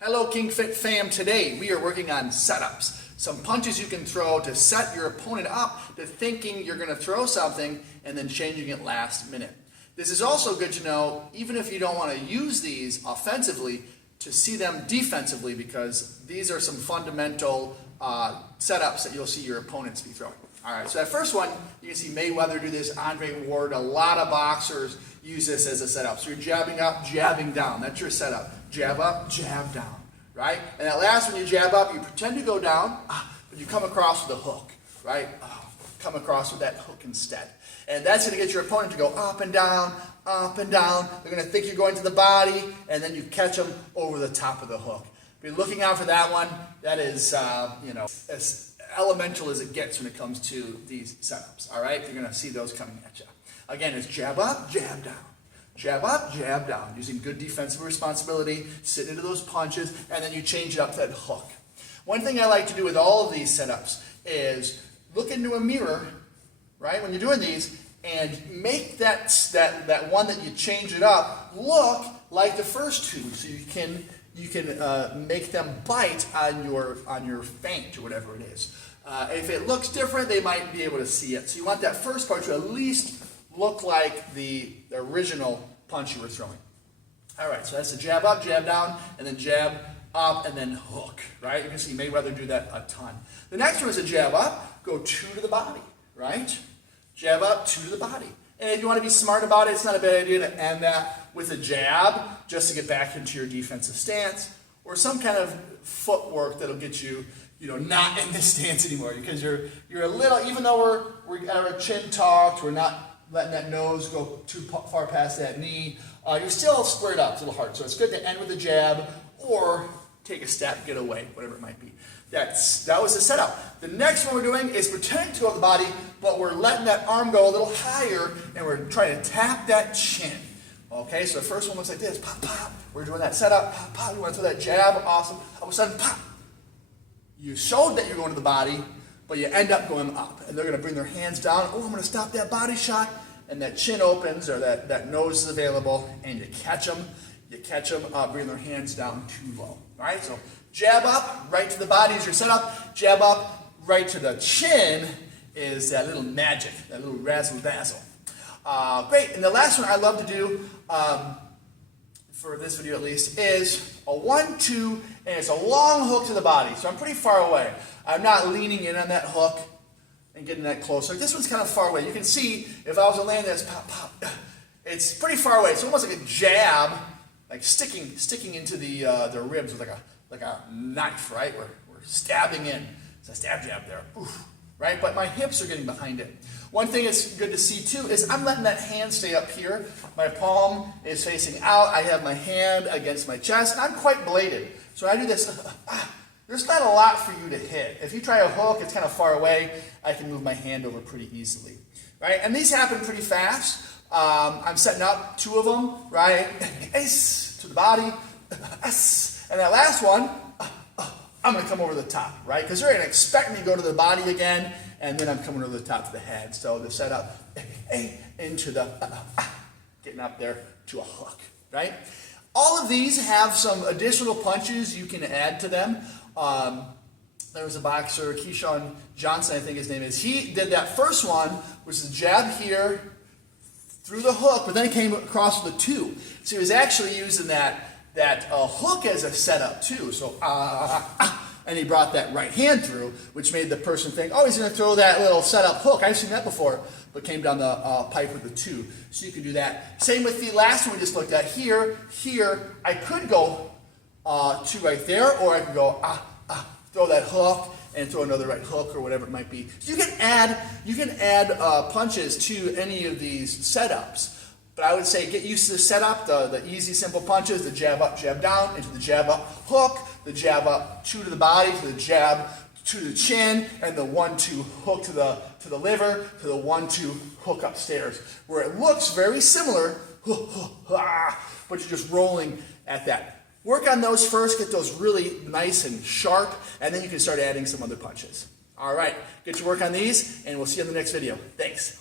Hello KingFit fam, today we are working on setups. Some punches you can throw to set your opponent up to thinking you're going to throw something and then changing it last minute. This is also good to know even if you don't want to use these offensively, to see them defensively, because these are some fundamental setups that you'll see your opponents be throwing. Alright, so that first one, you can see Mayweather do this, Andre Ward, a lot of boxers use this as a setup. So you're jabbing up, jabbing down. That's your setup. Jab up, jab down. Right? And that last one, you jab up, you pretend to go down, but you come across with a hook. Right? Come across with that hook instead. And that's going to get your opponent to go up and down, up and down. They're going to think you're going to the body, and then you catch them over the top of the hook. Be looking out for that one. That is, as elemental as it gets when it comes to these setups. All right? You're going to see those coming at you. Again, it's jab up, jab down. Jab up, jab down. Using good defensive responsibility, sit into those punches, and then you change it up to that hook. One thing I like to do with all of these setups is look into a mirror, right, when you're doing these, and make that one that you change it up look like the first two, so you can make them bite on your feint or whatever it is. If it looks different, they might be able to see it. So you want that first part to at least look like the original punch you were throwing. All right, so that's the jab up, jab down, and then jab up, and then hook, right? You can see Mayweather do that a ton. The next one is a jab up, go two to the body, right? Jab up, two to the body. And if you want to be smart about it, it's not a bad idea to end that with a jab just to get back into your defensive stance, or some kind of footwork that'll get you, not in this stance anymore, because you're a little, even though we're got our chin tucked, we're not letting that nose go too far past that knee, you're still squared up. It's a little hard. So it's good to end with a jab or take a step, get away, whatever it might be. That was the setup. The next one we're doing is pretending to go to the body, but we're letting that arm go a little higher, and we're trying to tap that chin. Okay, so the first one looks like this. Pop, pop. We're doing that setup. Pop, pop. You want to throw that jab. Awesome. All of a sudden, pop. You showed that you're going to the body, but you end up going up. And they're going to bring their hands down. Oh, I'm going to stop that body shot. And that chin opens, or that nose is available, and you catch them. You catch them, bring their hands down too low. All right, so jab up, right to the body is your setup. Jab up, right to the chin is that little magic, that little razzle-dazzle. Great, and the last one I love to do, for this video at least, is a 1-2, and it's a long hook to the body. So I'm pretty far away. I'm not leaning in on that hook and getting that closer. This one's kind of far away. You can see if I was to land this, pop, pop, it's pretty far away. It's almost like a jab, like sticking into the ribs with like a knife, right? We're stabbing in. It's a stab jab there, oof, right? But my hips are getting behind it. One thing that's good to see too is I'm letting that hand stay up here. My palm is facing out. I have my hand against my chest, and I'm quite bladed. So when I do this, there's not a lot for you to hit. If you try a hook, it's kind of far away. I can move my hand over pretty easily, right? And these happen pretty fast. I'm setting up two of them, right? Ace to the body, and that last one, I'm going to come over the top, right? Because they're going to expect me to go to the body again, and then I'm coming over the top to the head. So the setup, into the, getting up there to a hook, right? All of these have some additional punches you can add to them. There was a boxer, Keyshawn Johnson, I think his name is. He did that first one, which is a jab here through the hook, but then he came across with a two. So he was actually using that hook as a setup too. So and he brought that right hand through, which made the person think, oh, he's going to throw that little setup hook. I've seen that before, but came down the pipe with the two. So you can do that. Same with the last one we just looked at here. Here, I could go two right there, or I could go throw that hook and throw another right hook or whatever it might be. So you can add punches to any of these setups. But I would say get used to the setup, the easy, simple punches, the jab up, jab down, into the jab up hook, the jab up two to the body, to the jab to the chin, and the 1-2 hook to the liver, to the 1-2 hook upstairs, where it looks very similar, but you're just rolling at that. Work on those first, get those really nice and sharp, and then you can start adding some other punches. All right, get to work on these, and we'll see you in the next video. Thanks.